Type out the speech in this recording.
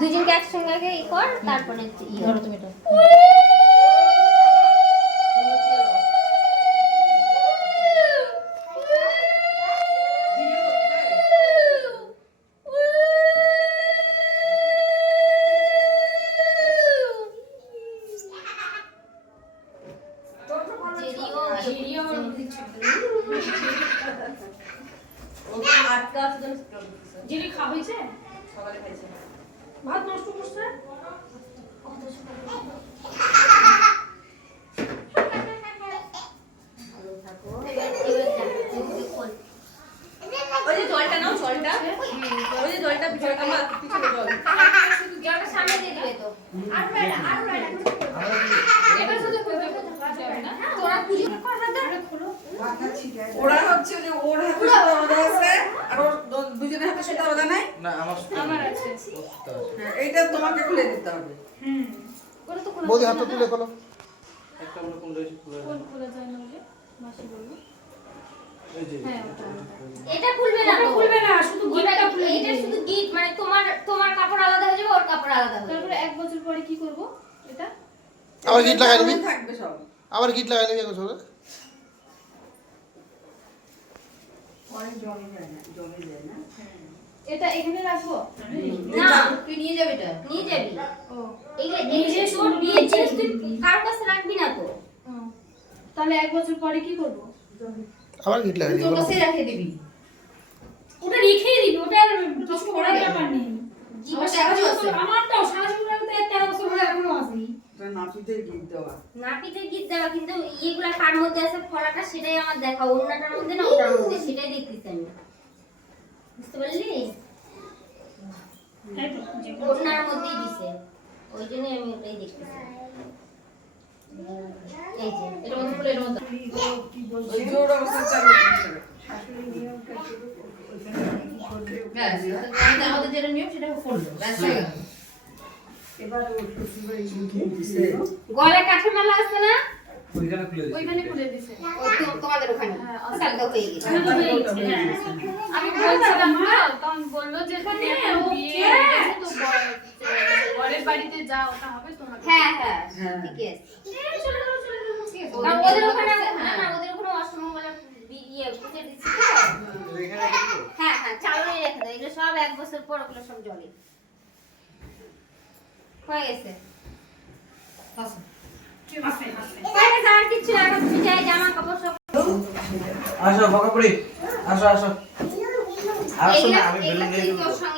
দুজনকে একসঙ্গে আগে ই কর, তারপরে ধরো তুমি এটা। জিরি খাওয়া হয়েছে? সকালে খাইছে। ভাত নষ্ট করছে? ওই যে জলটা নাও, জলটা। ওই যে জলটা পিছনে কামা, পিছনে জল। জলটা সামনে দিয়ে দিবে তো। আর বেড়া, আর বেড়া। এটা শুধু করবে না। তোরা খুঁজে ওরা হচ্ছে যে ওর হাতে সুতা বাঁধা আছে আর ওর দুজনের হাতে সুতা বাঁধা নাই না আমার আছে। হ্যাঁ এইটা তোমাকে খুলে দিতে হবে। ওটা তো খোলা বৌদি যায় হাতটা না। তুলে খোলো। একটা আমরা কোন রয়েছে খুলে কোন খোলা যায় না বলে মাসি বললো। এই যে হ্যাঁ ওটা। এটা খুলবে না এটা তো। খুলবে না, শুধু গিটটা খুলে এটা দিবে। শুধু গিট, মানে তোমার কাপড় আলাদা হয়ে যাবে, ওর কাপড় আলাদা হয়ে যাবে। তারপরে 1 বছর পরে কি করব এটা? আবার গিট লাগাই নিবি, থাকবে সব। আবার গিট লাগাই নিবি একবার সরে। পরে জমে যায় না, জমে যায় না। এটা এখানে রাখবো? না, তুই নিয়ে যাবি এটা? নিয়ে যাবি। ও এই যে তোর বিয়ের জিনিস তুই কার কাছে রাখবি না তো। তাহলে 1 বছর পরে কি করব? আবার গিট লাগাই তোর নিবি। কাছেই রেখে দিবি। ওটা রেখেই দিবি, ওটা আর কিছু করার ব্যাপার নেই। আমার সাহায্য আছে। আমারটাও 13 বছর ধরে এখনো আছে। এটা নাপিতে গিট দেওয়া। নাপিতে গিট দেওয়া, কিন্তু এইগুলা কার মধ্যে আছে ফলাটা সেটাই আমার দেখা, অন্যটার মধ্যে না ওটার মধ্যে, সেটাই দেখতেছি আমি। বুঝতে পারলি? অন্যার মধ্যেই দিছে, ওই জন্য আমি ওটাই দেখতেছি। এই যে এটা মধ্যে খুলে এর মধ্যে। ওই যে ওরা বসে চালু করতে হবে। ব্যাস, এটা আমাদের যেটা নিয়ম সেটা করলো। ব্যাস হয়ে গেল। গলায় কাঠের মালা আছে না, ওইখানে খুলে দিই ওইখানে খুলে দিছে। তোমাদের ওখানে। হ্যাঁ, আলাদা হয়ে গেছে। আমি বলছিলাম না, তখন বললো যে বিয়ে হয়ে গেছে তো বরের বাড়িতে যা ওটা হবে তোমার। হ্যাঁ হ্যাঁ হ্যাঁ। ঠিক আছে। চলে যাও, চলে যাও, ঠিক আছে। কারণ ওদের ওখানে না না, ওদের ওখানে অষ্টমঙ্গলা ইয়ে পুজো দিচ্ছে তো। এখানে রেখে দিবো? হ্যাঁ হ্যাঁ, চাউলে রেখে দাও, এগুলো সব 1 বছর পর ওগুলো সব জলে হয়ে গেছে। আসো। হয়ে গেছে, আর কিচ্ছু না, এখন তুমি যাই জামা কাপড় সব আসো বকা পড়ি, আসো আসো আসো না, আমি এগুলা বেলুন নিয়ে তুই দেবো। তোর সঙ্গে